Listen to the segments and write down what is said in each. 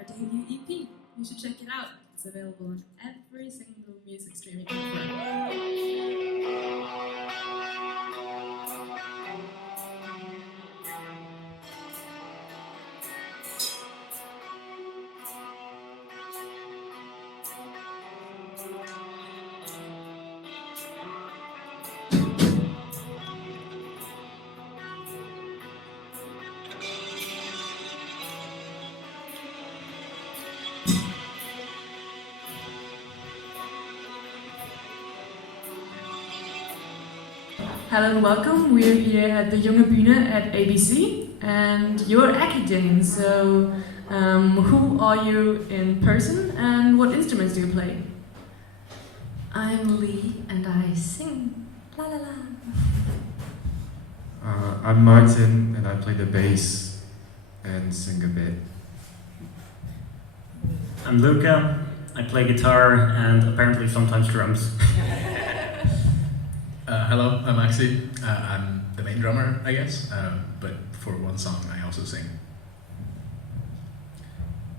our debut EP. You should check it out. It's available on every single music streaming platform. Hello and welcome. We're here at the Junge Bühne at ABC, and you're Echidain. So, who are you in person, and what instruments do you play? I'm Lee, and I sing. La la la. I'm Martin, and I play the bass and sing a bit. I'm Luca. I play guitar and apparently sometimes drums. Hello, I'm Maxi. I'm the main drummer, I guess, but for one song I also sing.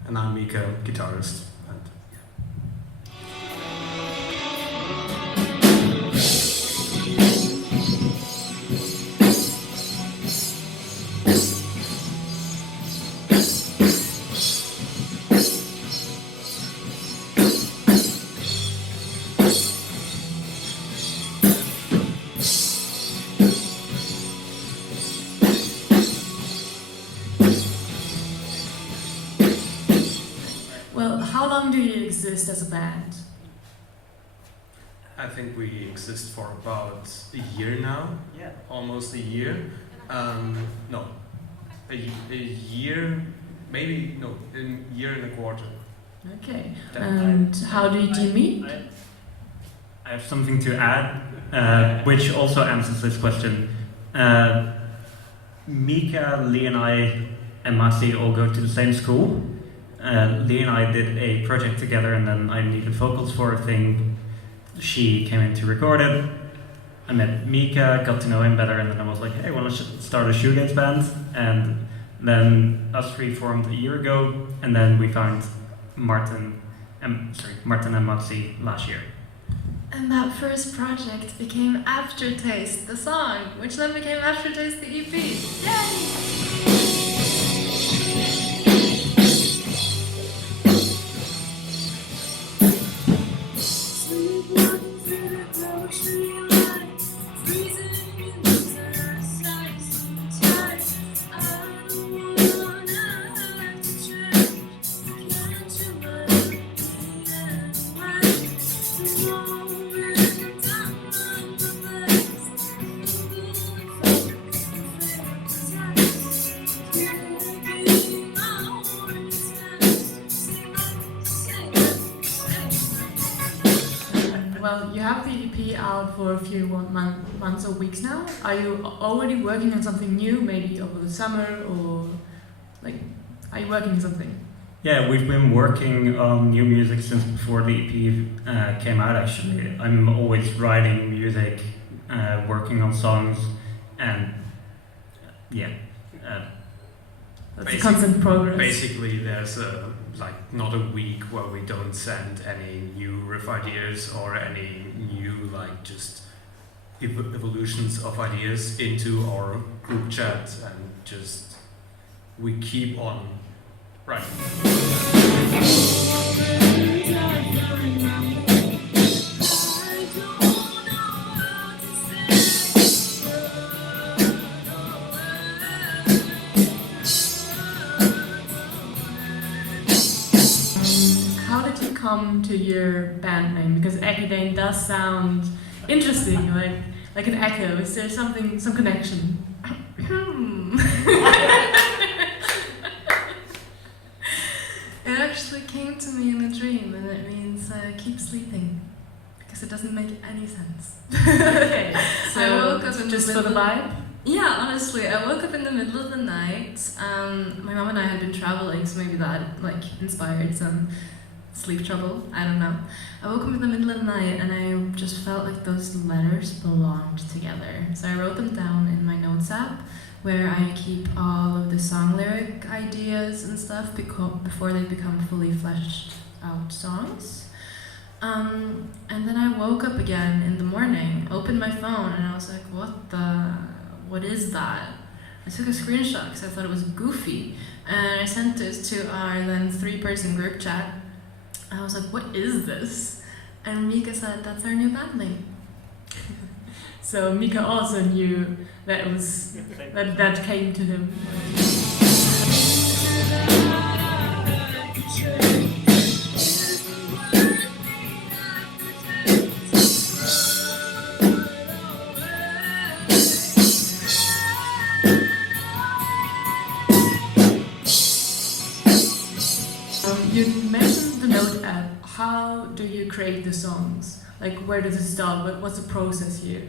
And I'm Mika, guitarist. How long do you exist as a band? I think we exist for about a year now. Yeah. Almost a year. No. A year, maybe, no, a year and a quarter. Okay. And how did you meet? I have something to add, which also answers this question. Mika, Lee and I and Maxi all go to the same school. Lee and I did a project together, and then I needed vocals for a thing. She came in to record it. I met Mika, got to know him better, and then I was like, hey, well, let's start a shoegaze band. And then us three formed a year ago, and then we found Martin and Maxi last year. And that first project became Aftertaste, the song, which then became Aftertaste, the EP. Yay! Well, you have the EP out for a few months or weeks now. Are you already working on something new, maybe over the summer, or like, are you working on something? Yeah, we've been working on new music since before the EP came out, actually. I'm always writing music, working on songs, and that's a constant progress. Basically, there's not a week where we don't send any new riff ideas or any new just evolutions of ideas into our group chat, and just we keep on writing. How did you come to your band name? Because Echidain does sound interesting, like an echo. Is there some connection? It actually came to me in a dream, and it means keep sleeping, because it doesn't make any sense. Okay, so I woke up in just the for the middle. vibe? Yeah, honestly, I woke up in the middle of the night. My mom and I had been traveling, so maybe that inspired some sleep trouble. I don't know. I woke up in the middle of the night, and I just felt like those letters belonged together. So I wrote them down in my notes app. where I keep all of the song lyric ideas and stuff before they become fully fleshed out songs. And then I woke up again in the morning, opened my phone, and I was like, what is that? I took a screenshot because I thought it was goofy, and I sent it to our then 3-person group chat. I was like, what is this? And Mika said, that's our new band name. So Mika also knew that it was that came to him. You mentioned the Note app. How do you create the songs? Like, where does it start? What's the process here?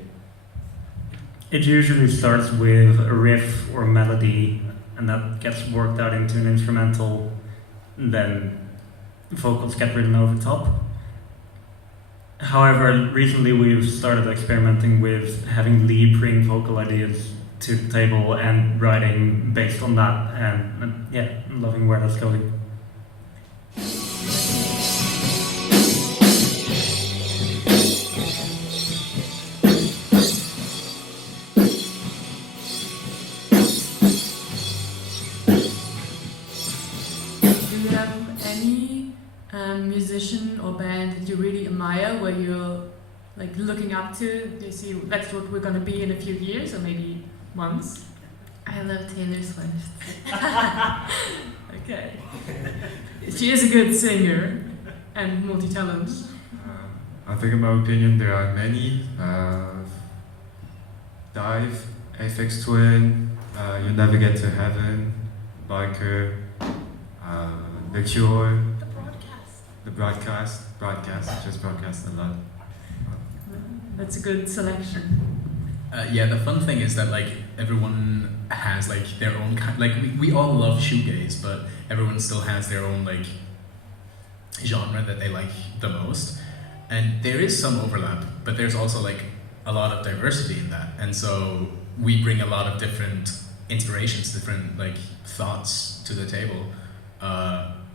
It usually starts with a riff or melody, and that gets worked out into an instrumental, and then vocals get written over top. However, recently we've started experimenting with having Lee bring vocal ideas to the table and writing based on that, and yeah, I'm loving where that's going. Musician or band that you really admire, where you're like looking up to? Do you see that's what we're gonna be in a few years or maybe months? I love Taylor Swift. Okay. She is a good singer and multi-talent. I think in my opinion there are many. Dive, Aphex Twin, You Never Get to Heaven, Biker, The Cure, The Broadcast, just broadcast a lot. That's a good selection. Yeah, the fun thing is that like everyone has like their own kind. Like we all love shoegaze, but everyone still has their own like genre that they like the most. And there is some overlap, but there's also like a lot of diversity in that. And so we bring a lot of different inspirations, different like thoughts to the table.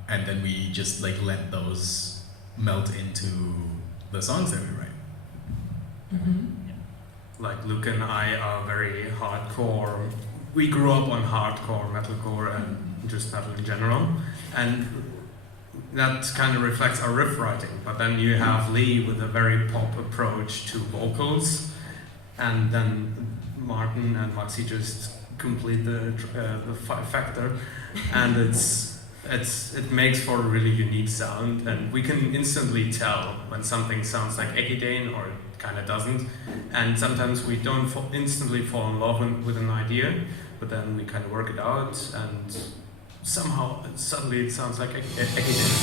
And then we just like let those melt into the songs that we write. Mm-hmm. Like Luca and I are very hardcore. We grew up on hardcore, metalcore, and just metal in general, and that kind of reflects our riff writing. But then you have Lee with a very pop approach to vocals, and then Martin and Maxi just complete the factor, and it makes for a really unique sound, and we can instantly tell when something sounds like Echidain or it kind of doesn't. And sometimes we don't instantly fall in love with an idea, but then we kind of work it out, and somehow suddenly it sounds like Echidain.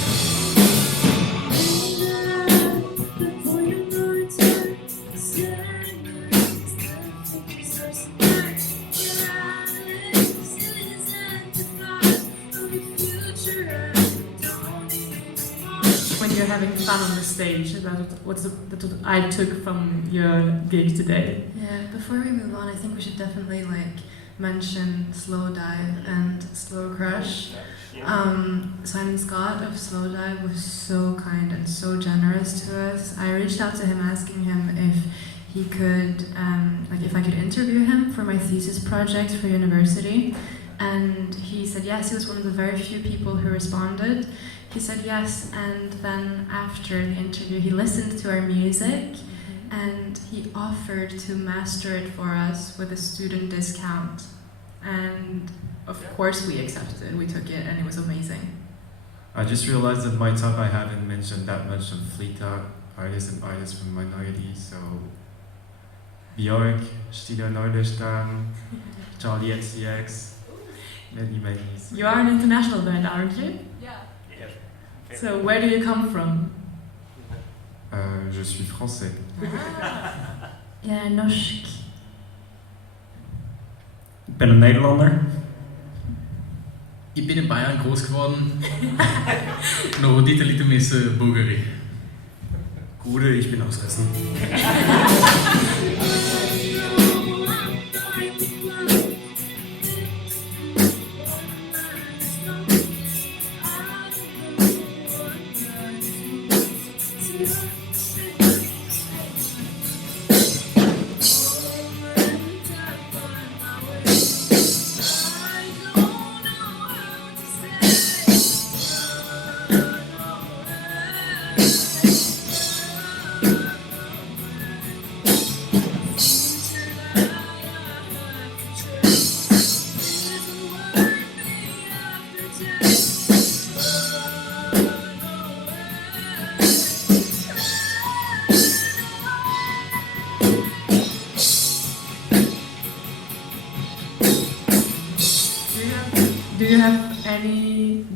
You're having fun on the stage. That's what I took from your gig today. Yeah, before we move on, I think we should definitely like mention Slow Dive and Slow Crush. Simon Scott of Slow Dive was so kind and so generous to us. I reached out to him asking him if he could, if I could interview him for my thesis project for university. And he said yes. He was one of the very few people who responded. He said yes, and then after the interview he listened to our music and he offered to master it for us with a student discount. And of course we accepted, we took it, and it was amazing. I just realized that my top I haven't mentioned that much on Fleeta, artists from minorities, so Björk, Stina Norderstam, Charlie XCX, many. You are an international band, aren't you? Yeah. So where do you come from? Je suis français. Ja, norsk. Ik ben een Nederlander. Ik ben in Bayern groß geworden. No dite lite mis Bulgari. Gute, ich bin aus Essen.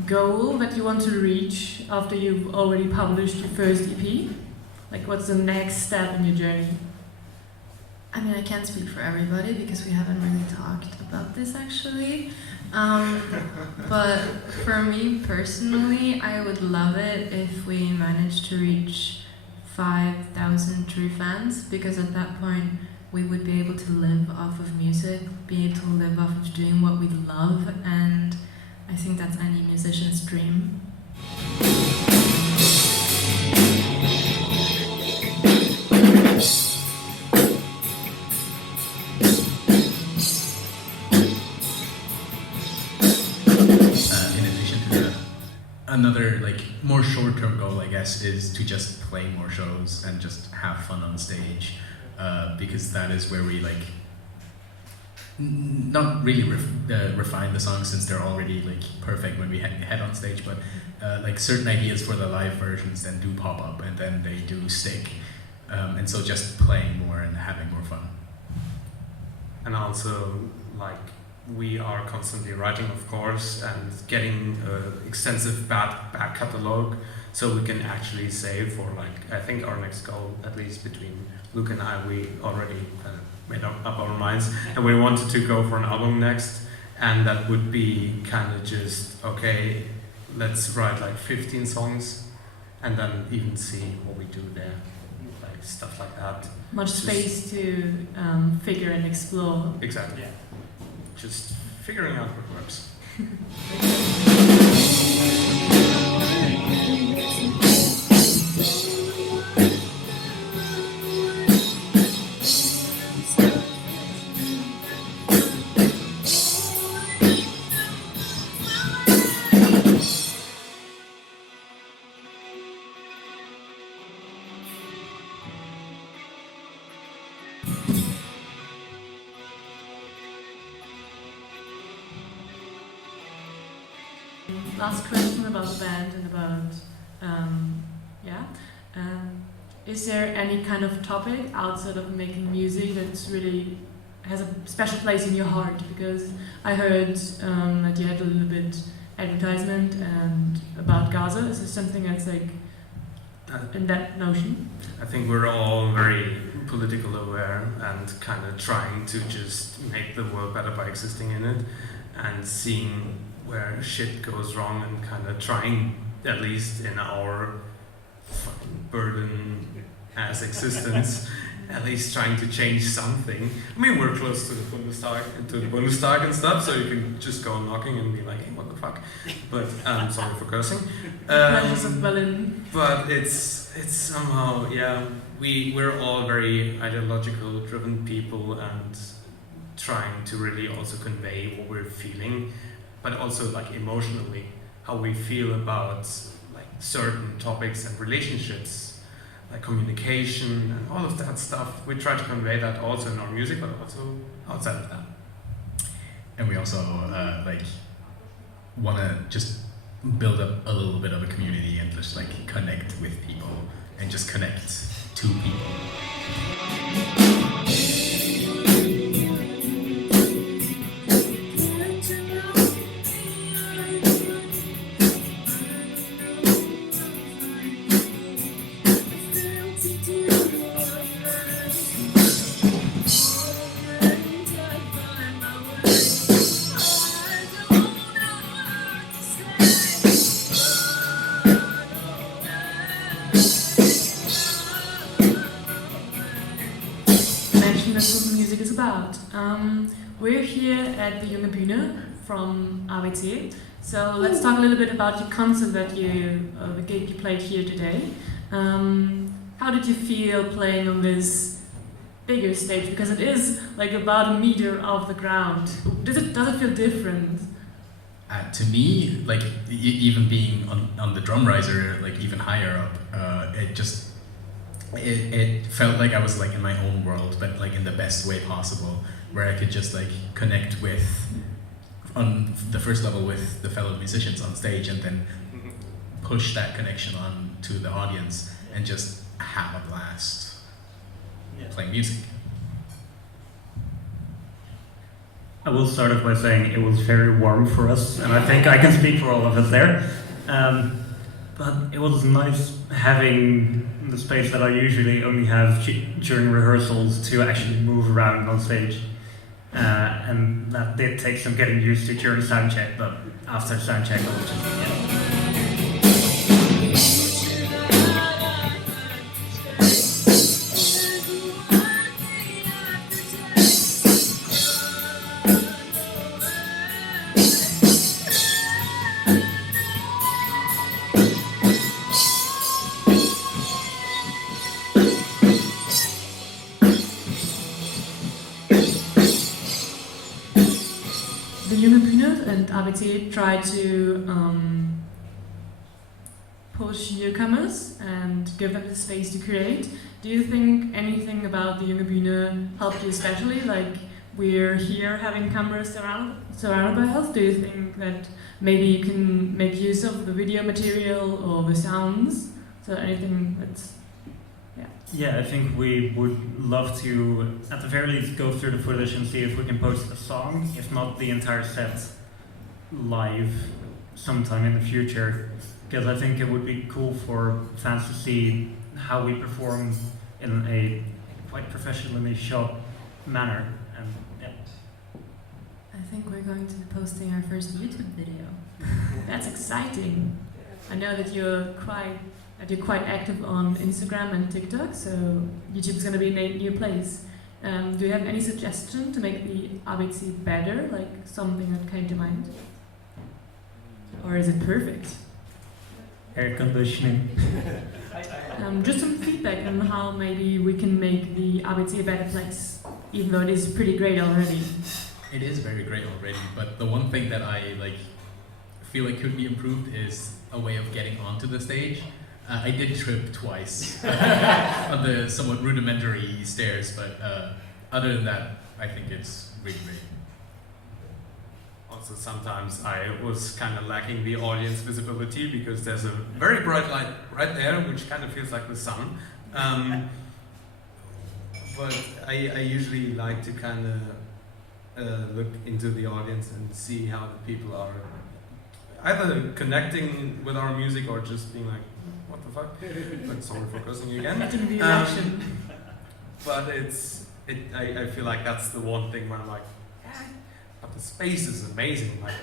goal that you want to reach after you've already published your first EP? Like, what's the next step in your journey? I mean, I can't speak for everybody because we haven't really talked about this actually. But for me personally, I would love it if we managed to reach 5,000 true fans, because at that point we would be able to live off of music, be able to live off of doing what we love, and I think that's any musician's dream. Another like more short-term goal, I guess, is to just play more shows and just have fun on stage, because that is where we like not really refine the songs, since they're already like perfect when we head on stage, but like certain ideas for the live versions then do pop up and then they do stick, and so just playing more and having more fun. And also, like, we are constantly writing, of course, and getting an extensive back catalog, so we can actually save for, like, I think our next goal, at least between Luca and I, we already made up our minds, and we wanted to go for an album next, and that would be kind of just, okay, let's write like 15 songs, and then even see what we do there, like stuff like that. Much space to figure and explore. Exactly. Yeah. Just figuring out what works. Last question about the band and about, is there any kind of topic outside of making music that's really has a special place in your heart? Because I heard that you had a little bit advertisement and about Gaza. Is this something that's like in that notion? I think we're all very political aware and kind of trying to just make the world better by existing in it and seeing where shit goes wrong and kind of trying, at least in our fucking burden as existence, at least trying to change something. I mean, we're close to the Bundestag and stuff, so you can just go knocking and be like, hey, what the fuck? But sorry for cursing. Pleasures of Berlin. But it's somehow, yeah, we're all very ideological driven people and trying to really also convey what we're feeling, but also like emotionally how we feel about like certain topics and relationships, like communication and all of that stuff. We try to convey that also in our music, but also outside of that. And we also like want to just build up a little bit of a community and just like connect with people and just connect to people. We're here at the Junge Bühne from ABC, so let's talk a little bit about your concert that the gig you played here today. How did you feel playing on this bigger stage? Because it is like about a meter off the ground. Does it feel different? To me, like even being on the drum riser, like even higher up, it felt like I was like in my own world, but like in the best way possible, where I could just like connect with, on the first level, with the fellow musicians on stage, and then push that connection on to the audience and just have a blast playing music. I will start off by saying it was very warm for us, and I think I can speak for all of us there. But it was nice having the space that I usually only have during rehearsals to actually move around on stage. And that did take some getting used to during soundcheck, but after soundcheck, I was just, and ABT try to push newcomers and give them the space to create. Do you think anything about the Junge Bühne helped you especially? Like, we're here having cameras surrounded by us. Do you think that maybe you can make use of the video material or the sounds? So anything that's... Yeah, I think we would love to, at the very least, go through the footage and see if we can post a song, if not the entire set, live sometime in the future. Because I think it would be cool for fans to see how we perform in a quite professionally shot manner. And yeah. I think we're going to be posting our first YouTube video. That's exciting. I know that you're quite active on Instagram and TikTok, so YouTube is going to be a new place. Do you have any suggestion to make the ABC better, like something that came to mind? Or is it perfect? Air conditioning. Just some feedback on how maybe we can make the ABC a better place, even though it is pretty great already. It is very great already, but the one thing that I feel like could be improved is a way of getting onto the stage. I did trip twice on the somewhat rudimentary stairs, but other than that, I think it's really great. Also, sometimes I was kind of lacking the audience visibility because there's a very bright light right there, which kind of feels like the sun. But I usually like to kind of look into the audience and see how the people are either connecting with our music or just being like, what the fuck? But sorry for cursing you again. Getting the reaction. But I feel like that's the one thing where I'm like, but the space is amazing. Like,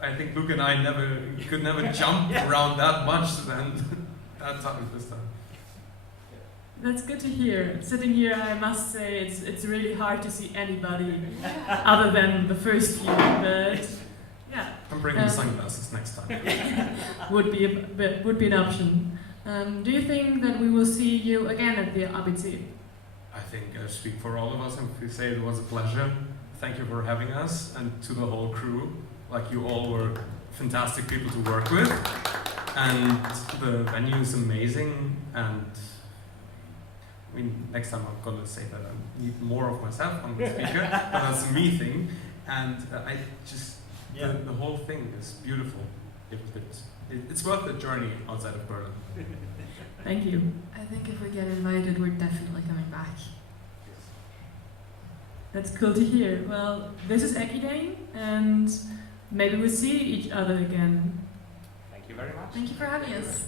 I think Luca and I could never jump around that much than that time this time. That's good to hear. Sitting here, I must say it's really hard to see anybody other than the first few. But yeah, I'm bringing sunglasses next time. would be an option. Do you think that we will see you again at the ABC? I think I speak for all of us if we say it was a pleasure. Thank you for having us, and to the whole crew. Like, you all were fantastic people to work with, and the venue is amazing. And I mean, next time I'm gonna say that I need more of myself on the speaker, but that's a me thing. And I just the whole thing is beautiful. It's worth the journey outside of Berlin. Thank you. I think if we get invited, we're definitely coming back. That's cool to hear. Well, this is Echidain, and maybe we'll see each other again. Thank you very much. Thank you for having us.